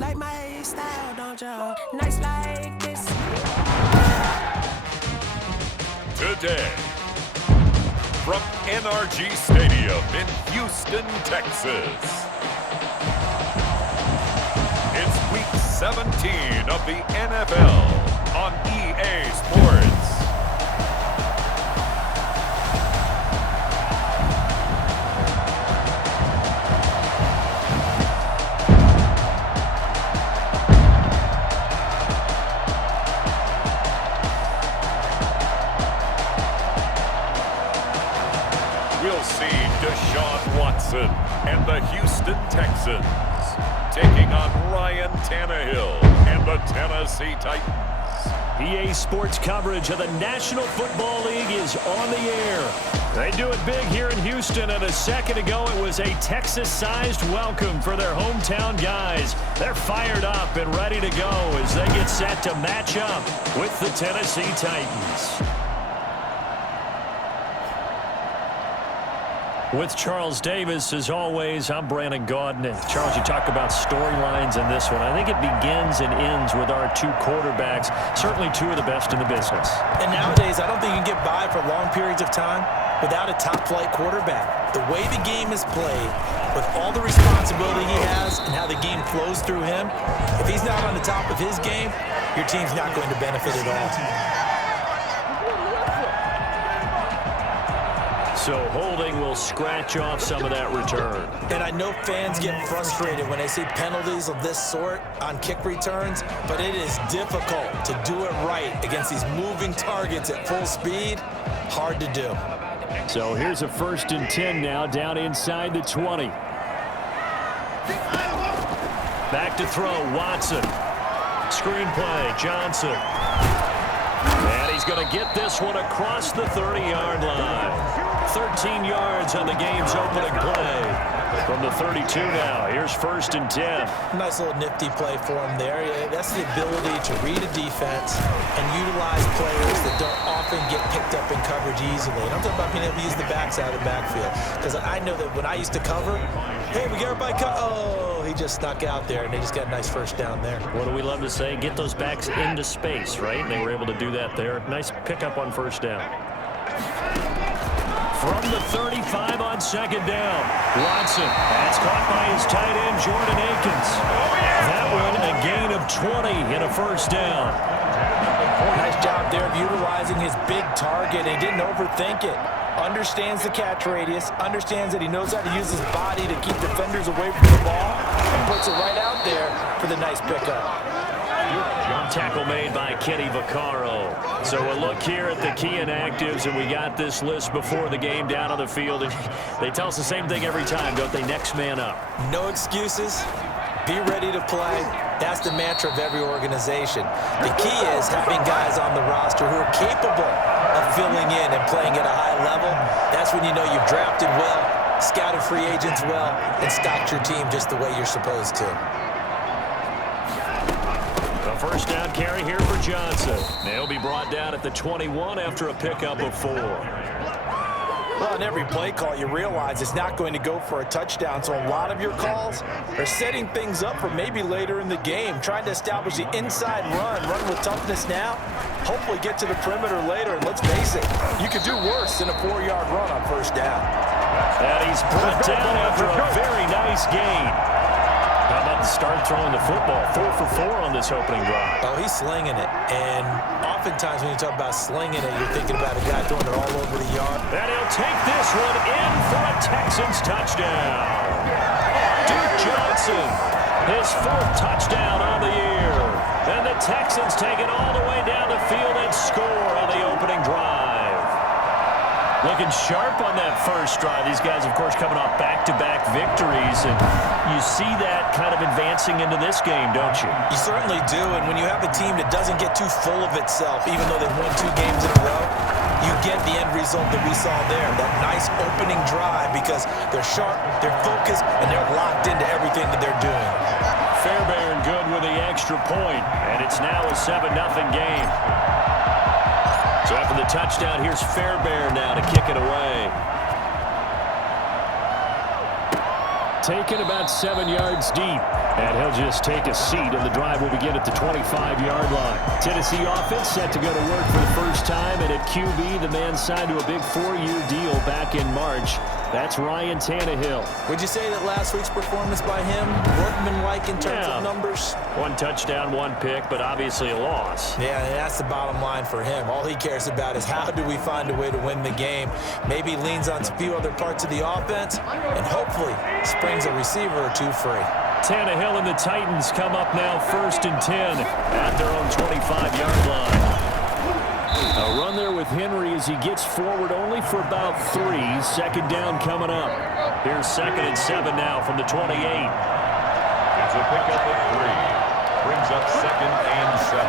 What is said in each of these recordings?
like my style, don't you? Nice like this. Today, from NRG Stadium in Houston, Texas, it's Week 17 of the NFL on EA Sports. We'll see Deshaun Watson and the Houston Texans taking on Ryan Tannehill and the Tennessee Titans. EA Sports coverage of the National Football League is on the air. They do it big here in Houston, and a second ago it was a Texas-sized welcome for their hometown guys. They're fired up and ready to go as they get set to match up with the Tennessee Titans. With Charles Davis, as always, I'm Brandon Gaudin. Charles, you talk about storylines in this one. I think it begins and ends with our two quarterbacks, certainly two of the best in the business. And nowadays, I don't think you can get by for long periods of time without a top-flight quarterback. The way the game is played, with all the responsibility he has and how the game flows through him, if he's not on the top of his game, your team's not going to benefit at all. So holding will scratch off some of that return. And I know fans get frustrated when they see penalties of this sort on kick returns, but it is difficult to do it right against these moving targets at full speed. Hard to do. So here's a 1st and 10 now, down inside the 20. Back to throw, Watson. Screenplay, Johnson. And he's going to get this one across the 30-yard line. 13 yards on the game's opening play. From the 32 now, here's 1st and 10. Nice little nifty play for him there. That's the ability to read a defense and utilize players that don't often get picked up in coverage easily. And I'm talking about being able to use the backside of the backfield. Because I know that when I used to cover, hey, we got everybody oh, he just snuck out there, and they just got a nice first down there. What do we love to say? Get those backs into space, right? And they were able to do that there. Nice pickup on 1st down. From the 35 on 2nd down, Watson. That's caught by his tight end, Jordan Akins. That one a gain of 20 and a 1st down. Nice job there of utilizing his big target. He didn't overthink it. Understands the catch radius, understands that he knows how to use his body to keep defenders away from the ball, and puts it right out there for the nice pickup. Tackle made by Kenny Vaccaro. So we'll look here at the key inactives, and we got this list before the game down on the field. And they tell us the same thing every time, don't they? Next man up. No excuses. Be ready to play. That's the mantra of every organization. The key is having guys on the roster who are capable of filling in and playing at a high level. That's when you know you've drafted well, scouted free agents well, and stocked your team just the way you're supposed to. 1st down carry here for Johnson. They'll be brought down at the 21 after a pickup of 4. Well, in every play call, you realize it's not going to go for a touchdown, so a lot of your calls are setting things up for maybe later in the game, trying to establish the inside run with toughness now, hopefully get to the perimeter later, and let's face it, you could do worse than a 4-yard run on 1st down. And he's brought down after a very nice gain. How about the start throwing the football? 4 for 4 on this opening drive. Oh, he's slinging it. And oftentimes when you talk about slinging it, you're thinking about a guy throwing it all over the yard. And he'll take this one in for a Texans touchdown. Duke Johnson, his 4th touchdown on the year. And the Texans take it all the way down the field and score on the opening drive. Looking sharp on that first drive. These guys, of course, coming off back-to-back victories, and you see that kind of advancing into this game, don't you? You certainly do, and when you have a team that doesn't get too full of itself, even though they've won 2 games in a row, you get the end result that we saw there, that nice opening drive, because they're sharp, they're focused, and they're locked into everything that they're doing. Fairbairn good with the extra point, and it's now a 7-0 game. So after the touchdown, here's Fairbairn now to kick it away. taken about 7 yards deep. And he'll just take a seat, and the drive will begin at the 25-yard line. Tennessee offense set to go to work for the first time, and at QB, the man signed to a big 4-year deal back in March. That's Ryan Tannehill. Would you say that last week's performance by him, workmanlike in terms of numbers? 1 touchdown, 1 pick, but obviously a loss. Yeah, and that's the bottom line for him. All he cares about is how do we find a way to win the game. Maybe leans on a few other parts of the offense, and hopefully springs a receiver or two free. Tannehill and the Titans come up now 1st and 10 at their own 25-yard line. A run there with Henry as he gets forward only for about 3. 2nd down coming up. Here's 2nd and 7 now from the 28. It's a pickup of 3. Brings up 2nd and 7.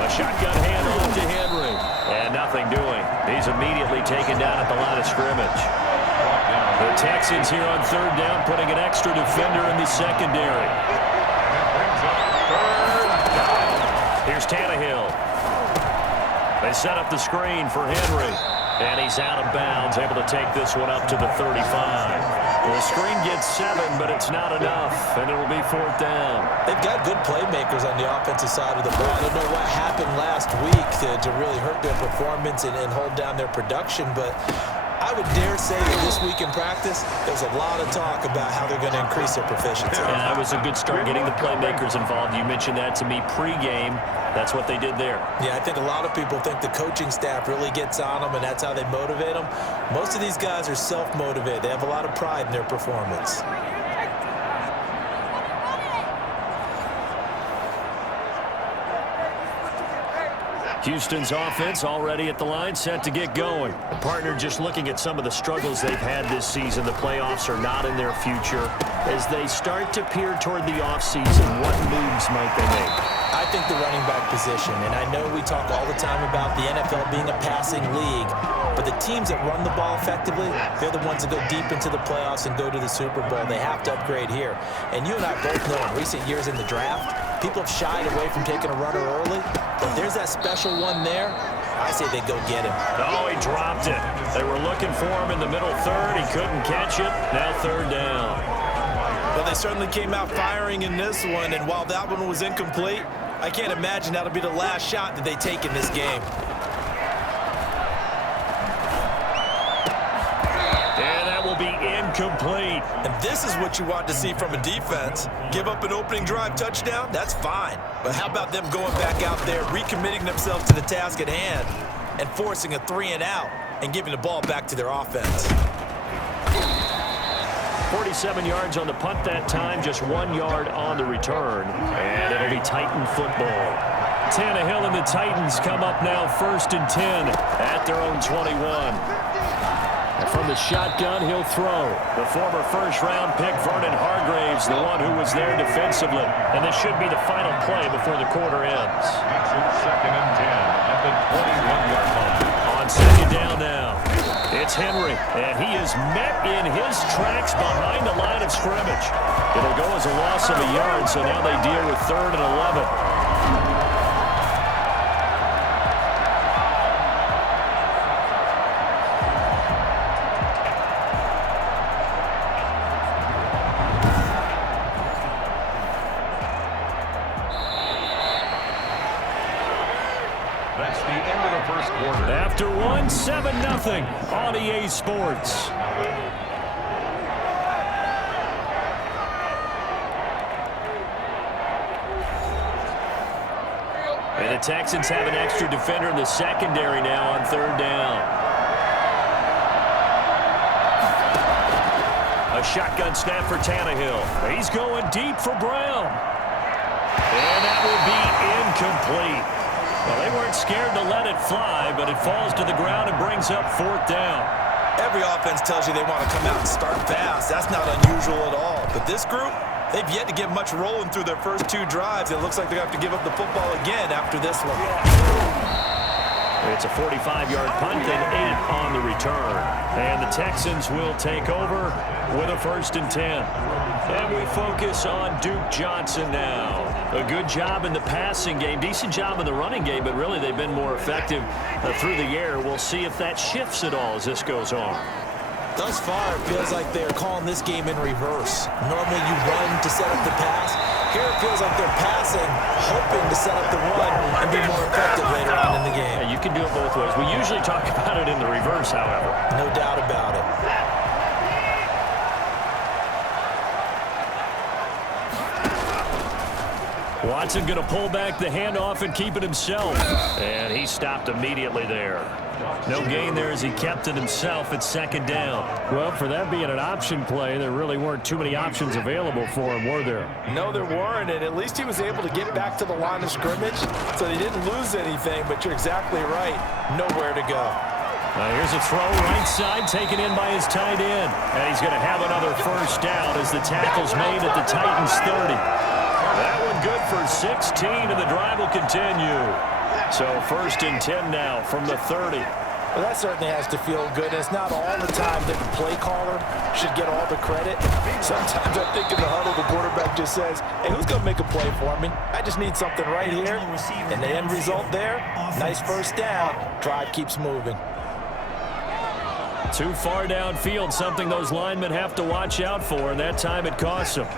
A shotgun handoff to Henry. And nothing doing. He's immediately taken down at the line of scrimmage. The Texans here on 3rd down, putting an extra defender in the secondary. Here's Tannehill. They set up the screen for Henry. And he's out of bounds, able to take this one up to the 35. The screen gets 7, but it's not enough, and it'll be 4th down. They've got good playmakers on the offensive side of the ball. I don't know what happened last week to really hurt their performance and hold down their production, but I would dare say that this week in practice, there's a lot of talk about how they're going to increase their proficiency. And that was a good start getting the playmakers involved. You mentioned that to me pregame. That's what they did there. Yeah, I think a lot of people think the coaching staff really gets on them, and that's how they motivate them. Most of these guys are self-motivated. They have a lot of pride in their performance. Houston's offense already at the line, set to get going. The partner just looking at some of the struggles they've had this season. The playoffs are not in their future. As they start to peer toward the offseason, what moves might they make? I think the running back position, and I know we talk all the time about the NFL being a passing league, but the teams that run the ball effectively, they're the ones that go deep into the playoffs and go to the Super Bowl. They have to upgrade here. And you and I both know in recent years in the draft, people have shied away from taking a runner early, but there's that special one there. I say they go get him. Oh, he dropped it. They were looking for him in the middle 3rd. He couldn't catch it. Now 3rd down. Well, they certainly came out firing in this one, and while that one was incomplete, I can't imagine that'll be the last shot that they take in this game. And that will be incomplete. And this is what you want to see from a defense. Give up an opening drive touchdown, that's fine. But how about them going back out there, recommitting themselves to the task at hand, and forcing a 3-and-out, and giving the ball back to their offense. 47 yards on the punt that time, just 1 yard on the return. And it'll be Titan football. Tannehill and the Titans come up now 1st and 10 at their own 21. And from the shotgun, he'll throw. The former first-round pick, Vernon Hargreaves, the one who was there defensively. And this should be the final play before the quarter ends. It's 2nd and 10 at the 21-yard line. On 2nd down now. It's Henry, and he is met in his tracks behind the line of scrimmage. It'll go as a loss of a yard, so now they deal with 3rd and 11. That's the end of the first quarter. After one, 7-0 on EA Sports. And the Texans have an extra defender in the secondary now on 3rd down. A shotgun snap for Tannehill. He's going deep for Brown. And that will be incomplete. Well, they weren't scared to let it fly, but it falls to the ground and brings up 4th down. Every offense tells you they want to come out and start fast. That's not unusual at all. But this group, they've yet to get much rolling through their first 2 drives. It looks like they're going to have to give up the football again after this one. It's a 45-yard punt and 8 on the return. And the Texans will take over with a 1st and 10. And we focus on Duke Johnson now. A good job in the passing game, decent job in the running game, but really they've been more effective through the air. We'll see if that shifts at all as this goes on. Thus far, it feels like they're calling this game in reverse. Normally you run to set up the pass. Here it feels like they're passing, hoping to set up the run and be more effective later on in the game. Yeah, you can do it both ways. We usually talk about it in the reverse, however. No doubt about it. Watson going to pull back the handoff and keep it himself. And he stopped immediately there. No gain there as he kept it himself at second down. Well, for that being an option play, there really weren't too many options available for him, were there? No, there weren't, and at least he was able to get back to the line of scrimmage, so they didn't lose anything, but you're exactly right. Nowhere to go. Here's a throw right side taken in by his tight end. And he's going to have another first down as the tackle's made at the Titans 30. That one good for 16, and the drive will continue. So 1st and 10 now from the 30. Well, that certainly has to feel good. It's not all the time that the play caller should get all the credit. Sometimes I think in the huddle, the quarterback just says, hey, who's going to make a play for me? I just need something right here. And the end result there, nice first down. Drive keeps moving. Too far downfield, something those linemen have to watch out for, and that time it costs them.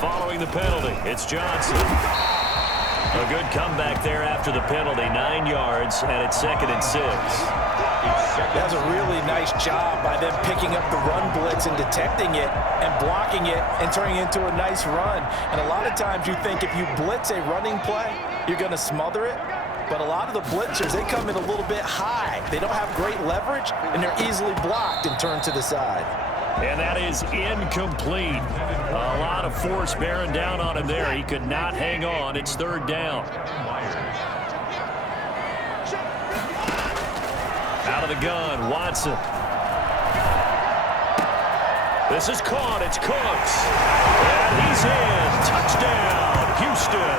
Following the penalty, it's Johnson. A good comeback there after the penalty, 9 yards, and it's 2nd and 6. That's a really nice job by them picking up the run blitz and detecting it and blocking it and turning it into a nice run. And a lot of times you think if you blitz a running play, you're going to smother it. But a lot of the blitzers, they come in a little bit high. They don't have great leverage, and they're easily blocked and turned to the side. And that is incomplete. A lot of force bearing down on him there. He could not hang on. It's 3rd down. Out of the gun, Watson. This is caught. It's Cooks. And he's in. Touchdown, Houston.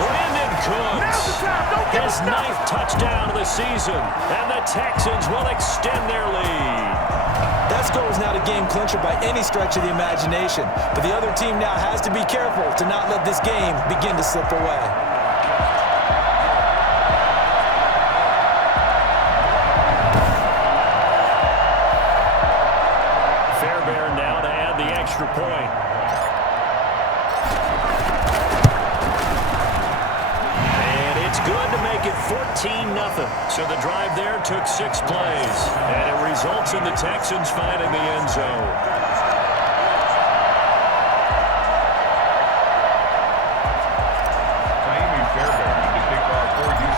Brandon Cooks. His 9th touchdown of the season. And the Texans will extend their lead. That score is not a game clincher by any stretch of the imagination. But the other team now has to be careful to not let this game begin to slip away. Extra point. And it's good to make it 14-0. So the drive there took 6 plays. And it results in the Texans finding the end zone.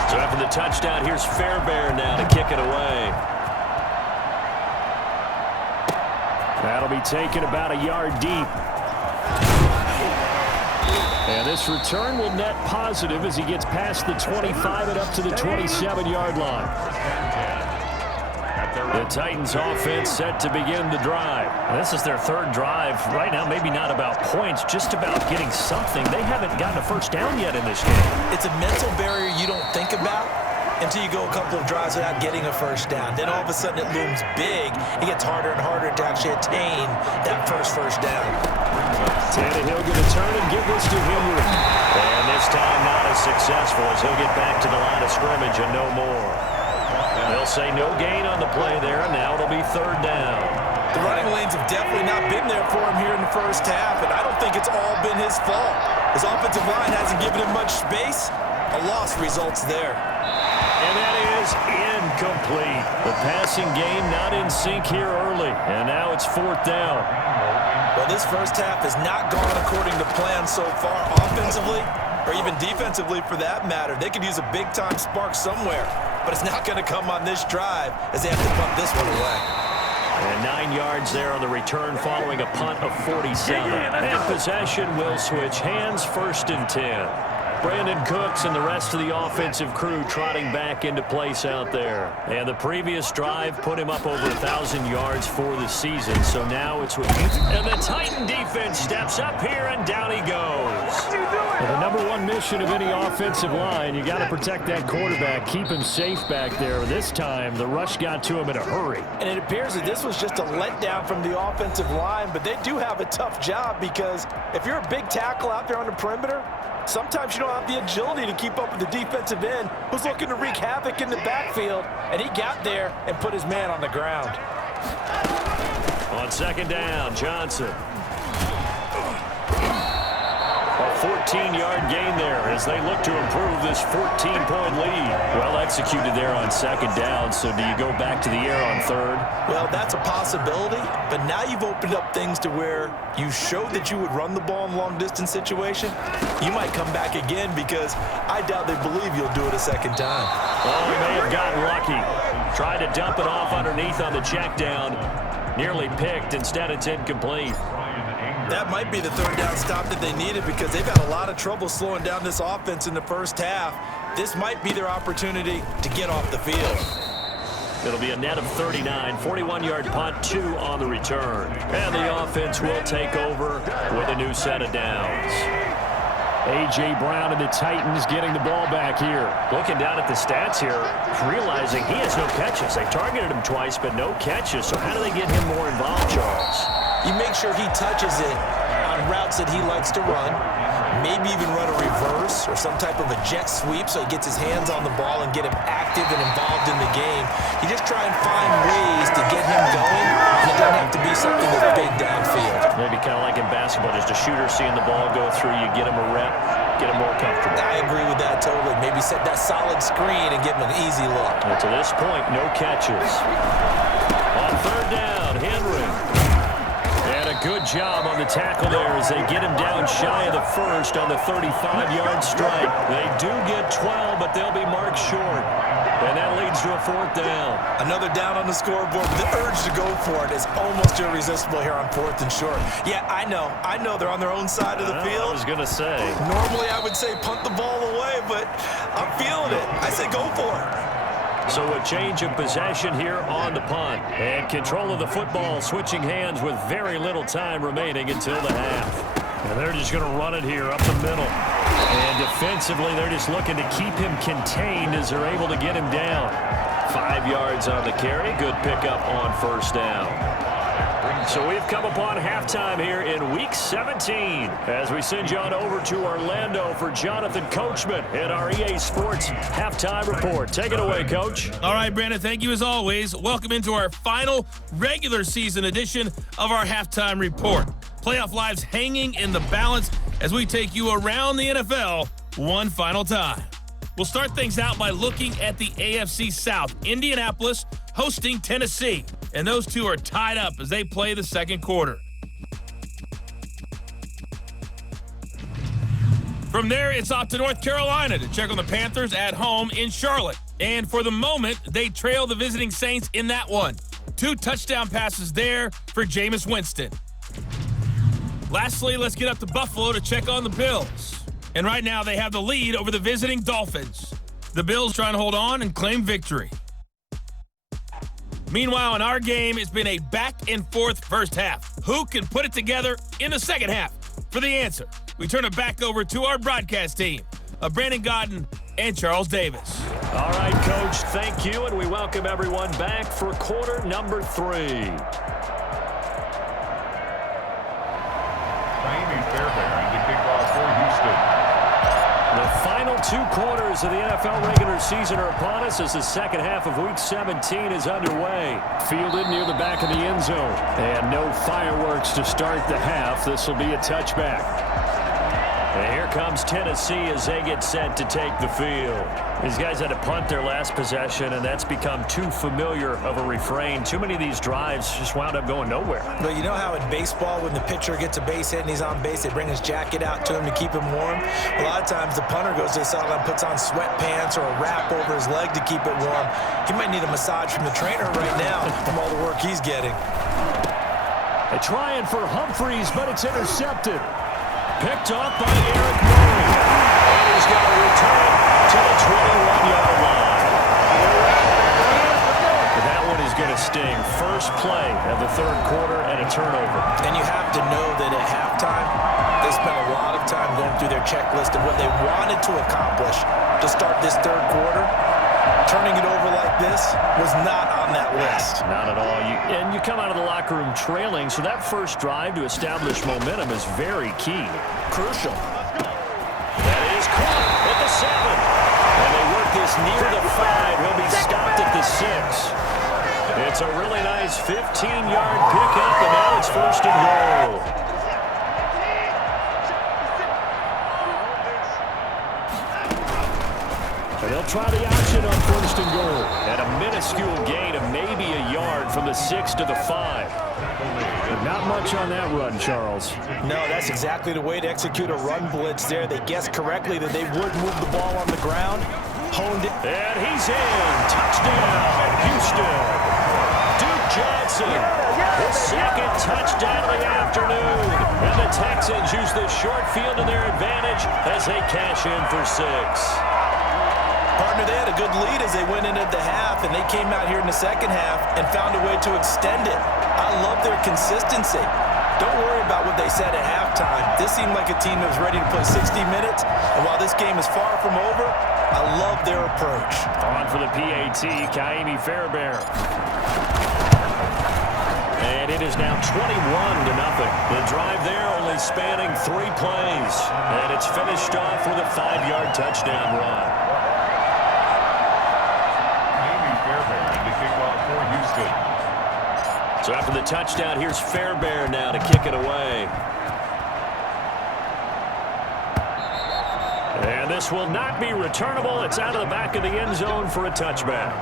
So after the touchdown, here's Fairbairn now to kick it away. That'll be taken about a yard deep. And this return will net positive as he gets past the 25 and up to the 27-yard line. The Titans offense set to begin the drive. This is their 3rd drive. Right now, maybe not about points, just about getting something. They haven't gotten a first down yet in this game. It's a mental barrier you don't think about until you go a couple of drives without getting a first down. Then all of a sudden it looms big. It gets harder and harder to actually attain that first down. Tannehill going to turn and give this to Henry. And this time not as successful as he'll get back to the line of scrimmage and no more. They'll say no gain on the play there, and now it'll be 3rd down. The running lanes have definitely not been there for him here in the first half, and I don't think it's all been his fault. His offensive line hasn't given him much space. A loss results there. And that is incomplete. The passing game not in sync here early. And now it's 4th down. Well, this first half has not gone according to plan so far offensively or even defensively for that matter. They could use a big-time spark somewhere, but it's not going to come on this drive as they have to punt this one away. And 9 yards there on the return following a punt of 47. And possession will switch hands, 1st and 10. Brandon Cooks and the rest of the offensive crew trotting back into place out there. And the previous drive put him up over 1,000 yards for the season. So now it's with and the Titan defense steps up here, and down he goes. Well, the #1 mission of any offensive line, you got to protect that quarterback, keep him safe back there. This time, the rush got to him in a hurry. And it appears that this was just a letdown from the offensive line, but they do have a tough job because if you're a big tackle out there on the perimeter, Sometimes you don't have the agility to keep up with the defensive end who's looking to wreak havoc in the backfield, and he got there and put his man on the ground. On second down, Johnson. A 14-yard gain there as they look to improve this 14-point lead. Well executed there on second down, so do you go back to the air on third? Well, that's a possibility, but now you've opened up things to where you showed that you would run the ball in long-distance situation. You might come back again because I doubt they believe you'll do it a second time. Oh, he may have gotten lucky. Tried to dump it off underneath on the check down. Nearly picked. Instead, it's incomplete. That might be the third down stop that they needed because they've had a lot of trouble slowing down this offense in the first half. This might be their opportunity to get off the field. It'll be a net of 39, 41-yard punt, 2 on the return. And the offense will take over with a new set of downs. A.J. Brown and the Titans getting the ball back here. Looking down at the stats here, realizing he has no catches. They targeted him twice, but no catches. So how do they get him more involved, Charles? You make sure he touches it on routes that he likes to run, maybe even run a reverse or some type of a jet sweep so he gets his hands on the ball and get him active and involved in the game. You just try and find ways to get him going, and it doesn't have to be something that's big downfield. Maybe kind of like in basketball, just a shooter seeing the ball go through, you get him a rep, get him more comfortable. I agree with that totally. Maybe set that solid screen and give him an easy look. And to this point, no catches. On third down, Henry. And a good job on the tackle there as they get him down shy of the first on the 35-yard strike. They do get 12, but they'll be marked short. And that leads to a fourth down. Another down on the scoreboard. The urge to go for it is almost irresistible here on fourth and short. Yeah, I know they're on their own side of the field. I was going to say. Normally I would say punt the ball away, but I'm feeling it. I say go for it. So a change of possession here on the punt. And control of the football switching hands with very little time remaining until the half. And they're just going to run it here up the middle. And defensively, they're just looking to keep him contained as they're able to get him down. 5 yards on the carry. Good pickup on first down. So we've come upon halftime here in Week 17 as we send you on over to Orlando for Jonathan Coachman in our EA Sports Halftime Report. Take it away, Coach. All right, Brandon, thank you as always. Welcome into our final regular season edition of our Halftime Report. Playoff lives hanging in the balance as we take you around the NFL one final time. We'll start things out by looking at the AFC South. Indianapolis hosting Tennessee, and those two are tied up as they play the second quarter. From there, it's off to North Carolina to check on the Panthers at home in Charlotte. And for the moment, they trail the visiting Saints in that one. 2 touchdown passes there for Jameis Winston. Lastly, let's get up to Buffalo to check on the Bills. And right now, they have the lead over the visiting Dolphins. The Bills trying to hold on and claim victory. Meanwhile, in our game, it's been a back-and-forth first half. Who can put it together in the second half? For the answer, we turn it back over to our broadcast team of Brandon Godden and Charles Davis. All right, Coach, thank you, and we welcome everyone back for quarter number 3. The final 2 quarters of the NFL regular season are upon us as the second half of Week 17 is underway. Fielded near the back of the end zone. And no fireworks to start the half. This will be a touchback. And here comes Tennessee as they get set to take the field. These guys had to punt their last possession, and that's become too familiar of a refrain. Too many of these drives just wound up going nowhere. But you know how in baseball, when the pitcher gets a base hit and he's on base, they bring his jacket out to him to keep him warm? A lot of times the punter goes to the sideline, puts on sweatpants or a wrap over his leg to keep it warm. He might need a massage from the trainer right now from all the work he's getting. They're trying for Humphreys, but it's intercepted. Picked off by Eric Murray. And he's got to return to the 21-yard line. But that one is going to sting. First play of the third quarter and a turnover. And you have to know that at halftime, they spent a lot of time going through their checklist of what they wanted to accomplish to start this third quarter. Turning it over like this was not on that list. Not at all. And you come out of the locker room trailing, so that first drive to establish momentum is very key. Crucial. That at the 7. And they work this near the 5. He'll be stopped at the 6. It's a really nice 15-yard pickup, and now it's 1st and goal. And they'll try the option on 1st and goal. At a minuscule gain of maybe a yard from the 6 to the 5. But not much on that run, Charles. No, that's exactly the way to execute a run blitz there. They guessed correctly that they would move the ball on the ground. Honed it. And he's in. Touchdown, Houston. Duke Johnson, his 2nd touchdown of the afternoon. And the Texans use the short field to their advantage as they cash in for 6. Partner, they had a good lead as they went into the half, and they came out here in the 2nd half and found a way to extend it. I love their consistency. Don't worry about what they said at halftime. This seemed like a team that was ready to play 60 minutes, and while this game is far from over, I love their approach. On for the PAT, Kaimi Fairbairn. And it is now 21-0. The drive there only spanning 3 plays, and it's finished off with a 5-yard touchdown run. So after the touchdown, here's Fairbairn now to kick it away. And this will not be returnable. It's out of the back of the end zone for a touchback.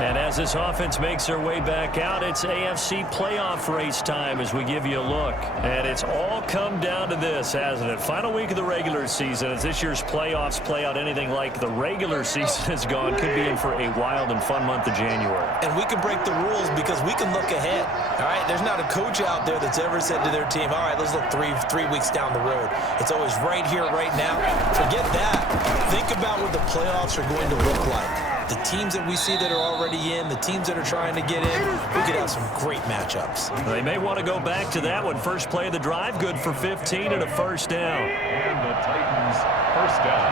And as this offense makes their way back out, it's AFC playoff race time as we give you a look. And it's all come down to this, hasn't it? Final week of the regular season. As this year's playoffs play out anything like the regular season has gone, could be in for a wild and fun month of January. And we can break the rules because we can look ahead. All right, there's not a coach out there that's ever said to their team, all right, let's look three weeks down the road. It's always right here, right now. Forget that. Think about what the playoffs are going to look like. The teams that we see that are already in, the teams that are trying to get in, we could have some great matchups. They may want to go back to that one. First play of the drive, good for 15 and a 1st down. And the Titans' 1st down.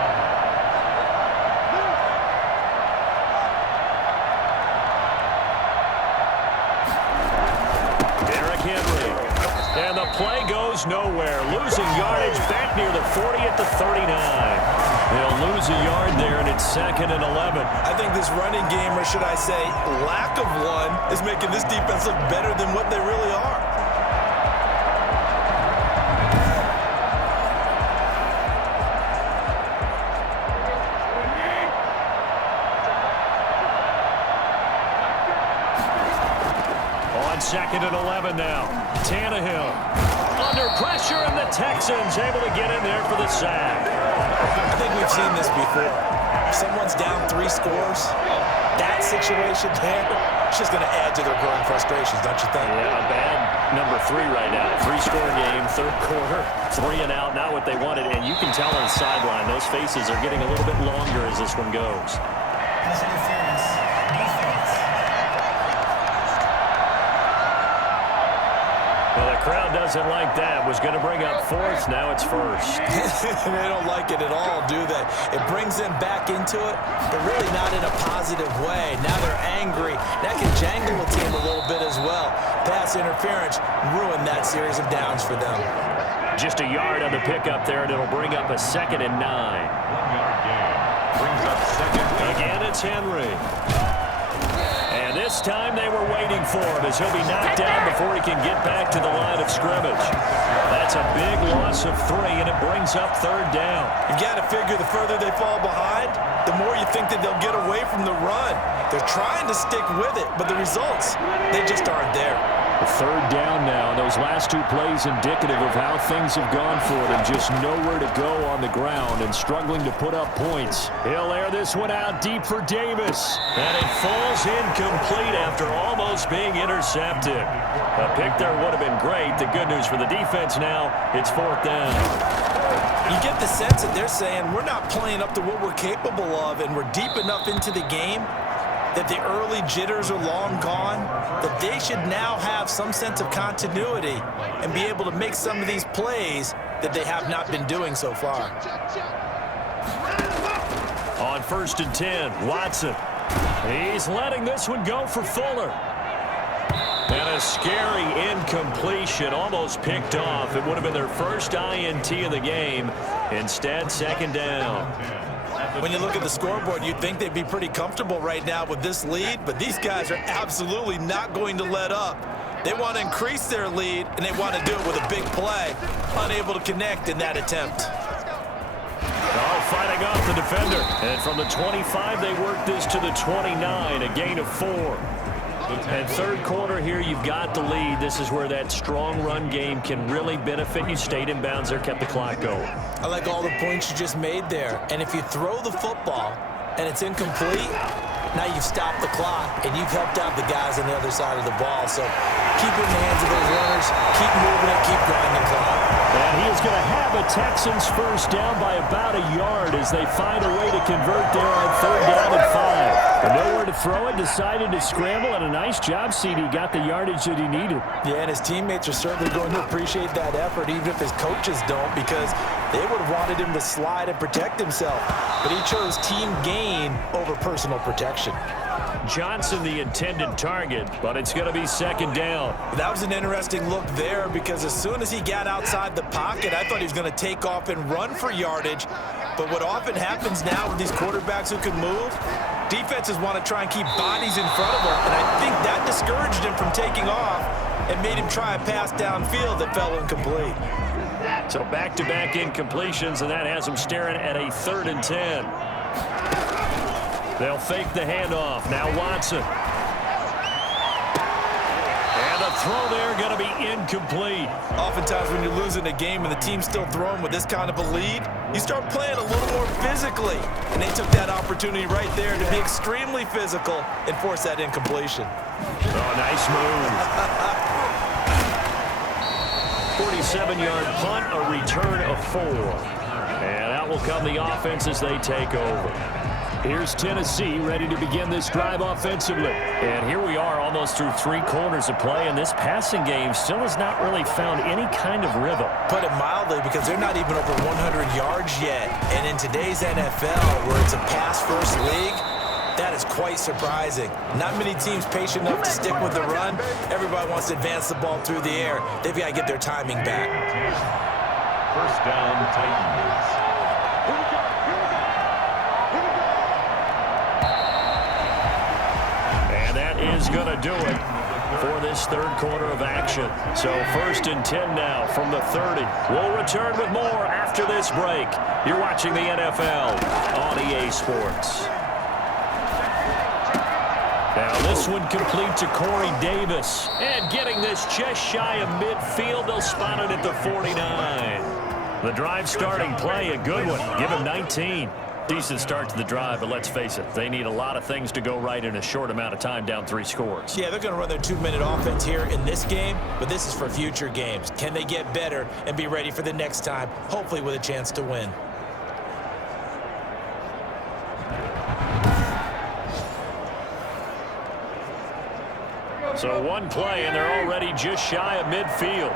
Derrick Henry. And the play goes nowhere. Losing yardage back near the 40 at the 39. They'll lose a yard there, and it's 2nd and 11. I think this running game, or should I say lack of one, is making this defense look better than what they really are. On 2nd and 11 now. Tannehill under pressure, and the Texans able to get in there for the sack. I think we've seen this before. If someone's down 3 scores, that situation there, it's just going to add to their growing frustrations, don't you think? Yeah, a bad number 3 right now. 3-score game, 3rd quarter, 3 and out, not what they wanted. And you can tell on the sideline, those faces are getting a little bit longer as this one goes. Well, the crowd doesn't like that. Was going to bring up 4th. Now it's 1st. They don't like it at all, do they? It brings them back into it, but really not in a positive way. Now they're angry. That can jangle a team a little bit as well. Pass interference ruined that series of downs for them. Just a yard on the pickup there, and it'll bring up a 2nd and 9. 1-yard gain. Brings up 2nd. Again, it's Henry. And this time they were waiting for him as he'll be knocked down before he can get back to the line of scrimmage. That's a big loss of 3, and it brings up 3rd down. You got to figure the further they fall behind, the more you think that they'll get away from the run. They're trying to stick with it, but the results, they just aren't there. 3rd down now. Those last 2 plays indicative of how things have gone for them. Just nowhere to go on the ground and struggling to put up points. He'll air this one out deep for Davis. And it falls incomplete after almost being intercepted. A pick there would have been great. The good news for the defense now, it's 4th down. You get the sense that they're saying we're not playing up to what we're capable of, and we're deep enough into the game that the early jitters are long gone, that they should now have some sense of continuity and be able to make some of these plays that they have not been doing so far. On 1st and 10, Watson. He's letting this one go for Fuller. And a scary incompletion, almost picked off. It would have been their first INT of the game. Instead, second down. When you look at the scoreboard, you'd think they'd be pretty comfortable right now with this lead, but these guys are absolutely not going to let up. They want to increase their lead, and they want to do it with a big play. Unable to connect in that attempt. Oh, fighting off the defender. And from the 25, they work this to the 29, a gain of 4. And third quarter here, you've got the lead. This is where that strong run game can really benefit you. Stayed in bounds there, kept the clock going. I like all the points you just made there. And if you throw the football and it's incomplete, now you've stopped the clock and you've helped out the guys on the other side of the ball. So keep it in the hands of those runners, keep moving it, keep grinding clock. And he is going to have a Texans first down by about a yard as they find a way to convert there on third down and 5. And nowhere to throw it, decided to scramble, and a nice job, CD. Got the yardage that he needed. Yeah, and his teammates are certainly going to appreciate that effort, even if his coaches don't, because they would have wanted him to slide and protect himself. But he chose team gain over personal protection. Johnson the intended target, but it's going to be second down. That was an interesting look there because as soon as he got outside the pocket, I thought he was going to take off and run for yardage. But what often happens now with these quarterbacks who can move, defenses want to try and keep bodies in front of them, and I think that discouraged him from taking off and made him try a pass downfield that fell incomplete. So back-to-back incompletions, and that has him staring at a 3rd and 10. They'll fake the handoff. Now Watson. And a throw there going to be incomplete. Oftentimes when you're losing a game and the team's still throwing with this kind of a lead, you start playing a little more physically. And they took that opportunity right there to be extremely physical and force that incompletion. Oh, nice move. 47-yard punt, a return of 4. And out will come the offense as they take over. Here's Tennessee ready to begin this drive offensively. And here we are almost through 3 quarters of play, and this passing game still has not really found any kind of rhythm. Put it mildly, because they're not even over 100 yards yet. And in today's NFL, where it's a pass-first league, that is quite surprising. Not many teams patient enough to stick with the run. Everybody wants to advance the ball through the air. They've got to get their timing back. First down, Titans. Is going to do it for this third quarter of action. So 1st and 10 now from the 30. We'll return with more after this break. You're watching the NFL on EA Sports. Now this one complete to Corey Davis. And getting this just shy of midfield. They'll spot it at the 49. The drive starting play, a good one. Give him 19. Decent start to the drive, but let's face it, they need a lot of things to go right in a short amount of time, down 3 scores. Yeah, they're going to run their 2-minute offense here in this game, but this is for future games. Can they get better and be ready for the next time, hopefully with a chance to win? So one play, and they're already just shy of midfield.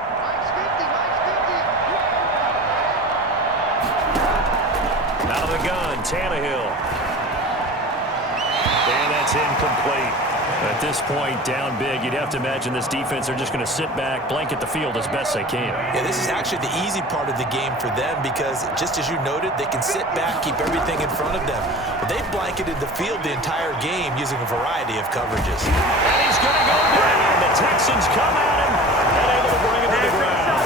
Out of the gun, Tannehill. And that's incomplete. At this point, down big, you'd have to imagine this defense are just going to sit back, blanket the field as best they can. Yeah, this is actually the easy part of the game for them because, just as you noted, they can sit back, keep everything in front of them. But they've blanketed the field the entire game using a variety of coverages. And he's going to go down. The Texans come at him and able to bring him to the ground.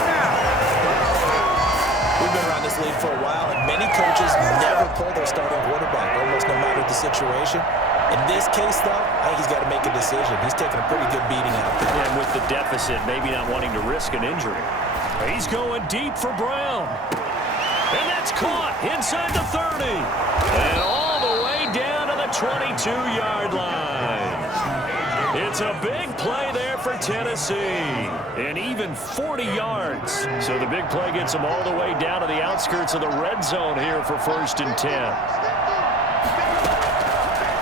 We've been around this league for a while, and many coaches never pull their starting quarterback, almost no matter the situation. In this case, though, I think he's got to make a decision. He's taking a pretty good beating out there. And with the deficit, maybe not wanting to risk an injury. He's going deep for Brown. And that's caught inside the 30. And all the way down to the 22-yard line. It's a big play there for Tennessee. And even 40 yards. So the big play gets them all the way down to the outskirts of the red zone here for 1st and 10.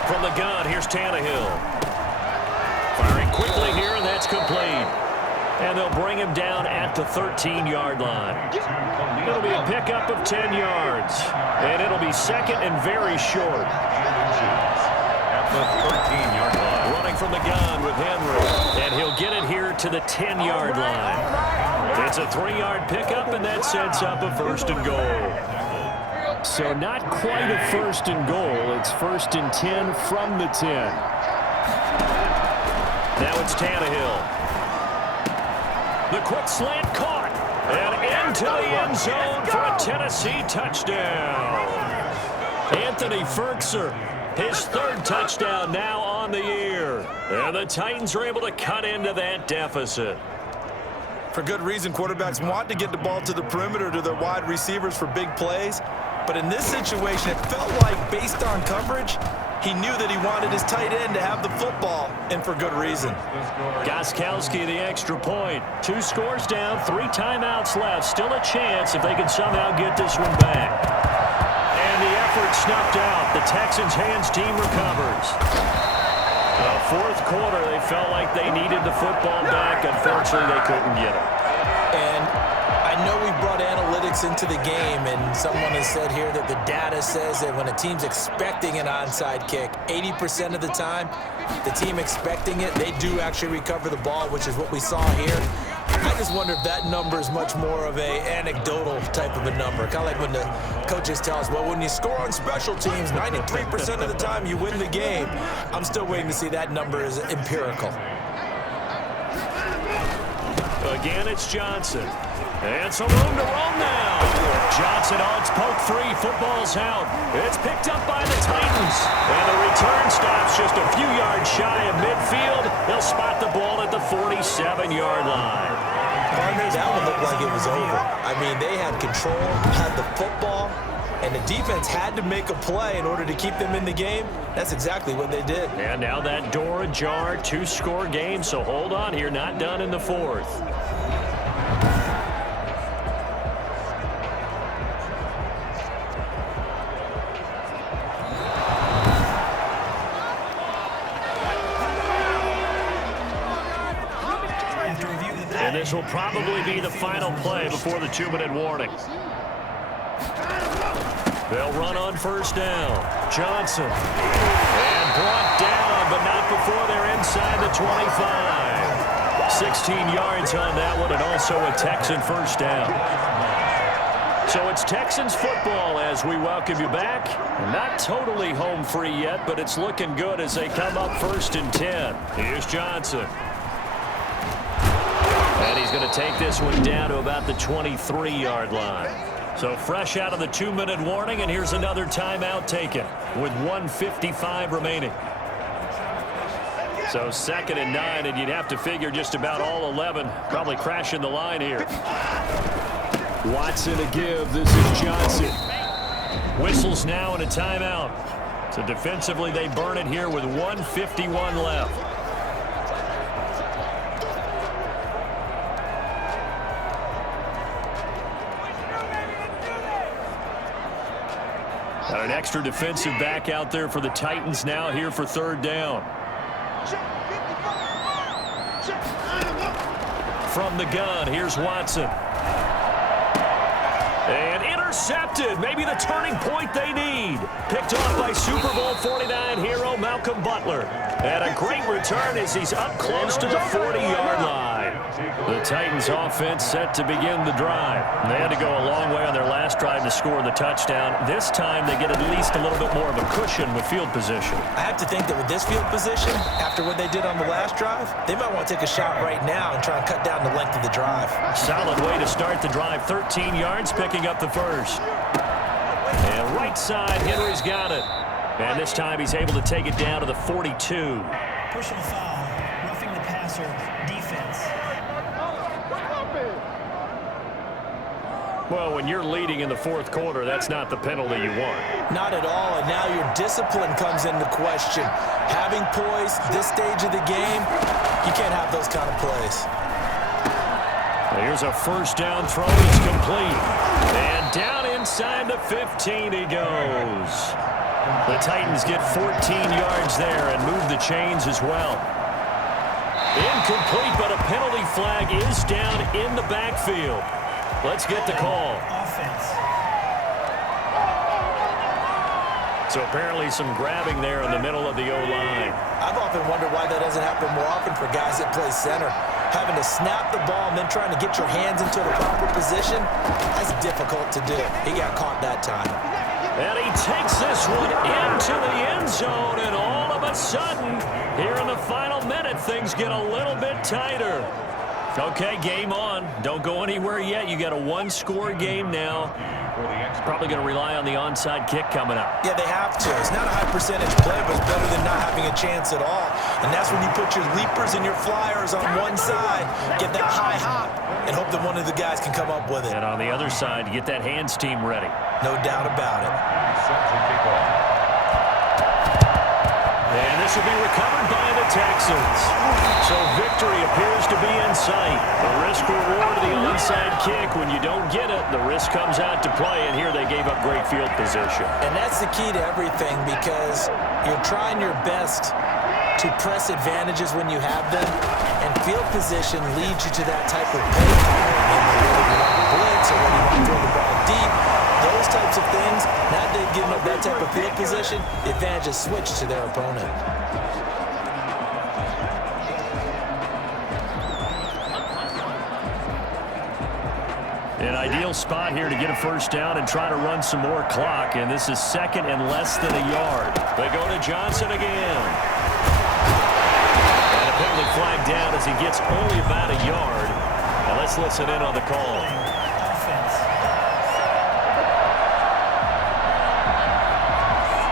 From the gun, here's Tannehill. Firing quickly here, and that's complete. And they'll bring him down at the 13-yard line. It'll be a pickup of 10 yards. And it'll be second and very short. At the 13-yard line. Running from the gun with Henry. And he'll get it here to the 10-yard line. It's a 3-yard pickup, and that sets up a 1st and goal. So not quite a first and goal. It's 1st and 10 from the 10. Now it's Tannehill. The quick slant caught. And into the end zone for a Tennessee touchdown. Anthony Ferkser, his 3rd touchdown now on the year. And the Titans are able to cut into that deficit. For good reason, quarterbacks want to get the ball to the perimeter to their wide receivers for big plays. But in this situation, it felt like, based on coverage, he knew that he wanted his tight end to have the football, and for good reason. Gostkowski, the extra point. 2 scores down, 3 timeouts left. Still a chance if they can somehow get this one back. And the effort snuffed out. The Texans' hands team recovers. The 4th quarter, they felt like they needed the football back. Unfortunately, they couldn't get it. And I know we brought analytics into the game, and someone has said here that the data says that when a team's expecting an onside kick, 80% of the time, the team expecting it, they do actually recover the ball, which is what we saw here. I just wonder if that number is much more of a anecdotal type of a number. Kind of like when the coaches tell us, well, when you score on special teams, 93% of the time you win the game. I'm still waiting to see that number is empirical. Again, it's Johnson. And some room to roam now. Johnson on its poke 3. Football's out. It's picked up by the Titans. And the return stops just a few yards shy of midfield. They'll spot the ball at the 47-yard line. Partner, that one looked like it was over. I mean, they had control, had the football, and the defense had to make a play in order to keep them in the game. That's exactly what they did. And now that door ajar, 2-score game, so hold on here, not done in the 4th. And this will probably be the final play before the 2-minute warning. They'll run on 1st down. Johnson. And brought down, but not before they're inside the 25. 16 yards on that one, and also a Texan 1st down. So it's Texans football as we welcome you back. Not totally home free yet, but it's looking good as they come up 1st and 10. Here's Johnson. And he's going to take this one down to about the 23-yard line. So fresh out of the 2-minute warning, and here's another timeout taken with 1:55 remaining. So 2nd and 9, and you'd have to figure just about all 11 probably crashing the line here. Watson to give. This is Johnson. Whistles now and a timeout. So defensively, they burn it here with 1:51 left. Got an extra defensive back out there for the Titans now here for 3rd down. From the gun, here's Watson. And intercepted. Maybe the turning point they need. Picked off by Super Bowl 49 hero Malcolm Butler. And a great return as he's up close to the 40-yard line. The Titans offense set to begin the drive. They had to go a long way on their last drive to score the touchdown. This time they get at least a little bit more of a cushion with field position. I have to think that with this field position, after what they did on the last drive, they might want to take a shot right now and try and cut down the length of the drive. Solid way to start the drive. 13 yards, picking up the 1st. And right side, Henry's got it. And this time he's able to take it down to the 42. Personal foul, roughing the passer, defense. Well, when you're leading in the 4th quarter, that's not the penalty you want. Not at all, and now your discipline comes into question. Having poise this stage of the game, you can't have those kind of plays. Here's a 1st down throw. It's complete. And down inside the 15 he goes. The Titans get 14 yards there and move the chains as well. Incomplete, but a penalty flag is down in the backfield. Let's get the call. Offense. So apparently some grabbing there in the middle of the O-line. I've often wondered why that doesn't happen more often for guys that play center. Having to snap the ball and then trying to get your hands into the proper position, that's difficult to do. He got caught that time. And he takes this one into the end zone, and all of a sudden, here in the final minute, things get a little bit tighter. Okay, game on. Don't go anywhere yet. You got a one-score game now. Probably going to rely on the onside kick coming up. Yeah, they have to. It's not a high percentage play, but it's better than not having a chance at all. And that's when you put your leapers and your flyers on one side, get that high hop, and hope that one of the guys can come up with it. And on the other side, get that hands team ready. No doubt about it. And this will be recovered by the Texans. So victory appears to be in sight. The risk-reward of the onside kick. When you don't get it, the risk comes out to play, and here they gave up great field position. And that's the key to everything, because you're trying your best to press advantages when you have them, and field position leads you to that type of play call. Whether you want to blitz or whether you want to throw the ball deep, those types of things, now they've given up that type of field position, the advantage is switched to their opponent. An ideal spot here to get a first down and try to run some more clock, and this is second and less than a yard. They go to Johnson again. And a penalty flag down as he gets only about a yard. Now let's listen in on the call.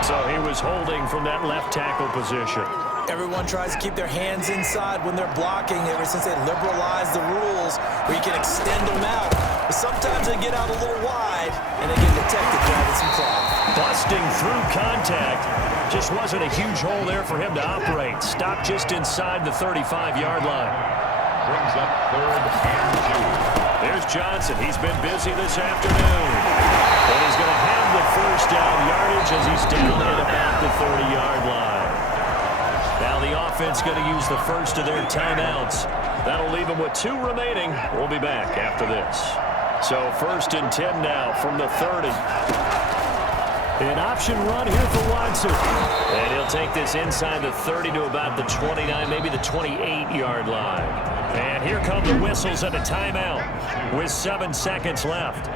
So he was holding from that left tackle position. Everyone tries to keep their hands inside when they're blocking ever since they liberalized the rules where you can extend them out. But sometimes they get out a little wide and they get detected grabbing some cloth. Busting through contact. Just wasn't a huge hole there for him to operate. Stopped just inside the 35-yard line. Brings up 3rd and 2. There's Johnson. He's been busy this afternoon. And he's going to have the first down yardage as he's down at about the 30-yard line. Now the offense going to use the first of their timeouts. That'll leave them with 2 remaining. We'll be back after this. So 1st and 10 now from the 30. An option run here for Watson. And he'll take this inside the 30 to about the 29, maybe the 28-yard line. And here come the whistles and a timeout with 7 seconds left.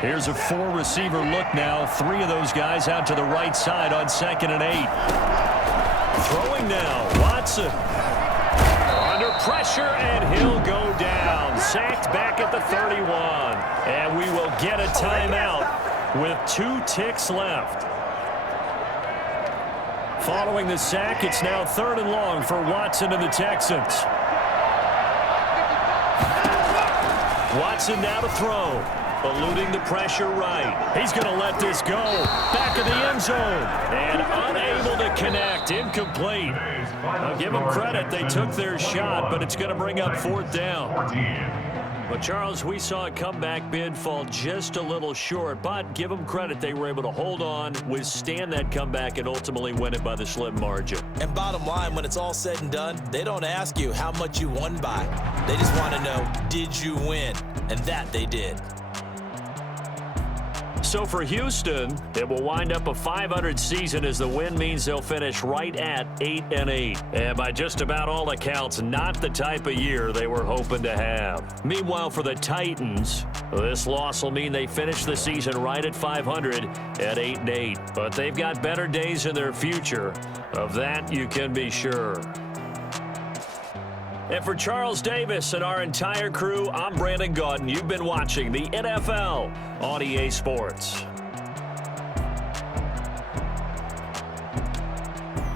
Here's a 4-receiver look now. 3 of those guys out to the right side on 2nd and 8. Throwing now, Watson. Under pressure, and he'll go down. Sacked back at the 31. And we will get a timeout with 2 ticks left. Following the sack, it's now 3rd and long for Watson and the Texans. Watson now to throw. Eluding the pressure right. He's going to let this go. Back of the end zone. And unable to connect. Incomplete. I'll give them credit. They took their shot, but it's going to bring up 4th down. But, Charles, we saw a comeback bid fall just a little short, but give them credit. They were able to hold on, withstand that comeback, and ultimately win it by the slim margin. And bottom line, when it's all said and done, they don't ask you how much you won by. They just want to know, did you win? And that they did. So for Houston, it will wind up a 500 season as the win means they'll finish right at 8-8. And by just about all accounts, not the type of year they were hoping to have. Meanwhile, for the Titans, this loss will mean they finish the season right at 500 at 8-8. But they've got better days in their future. Of that, you can be sure. And for Charles Davis and our entire crew, I'm Brandon Gaudin. You've been watching the NFL on EA Sports.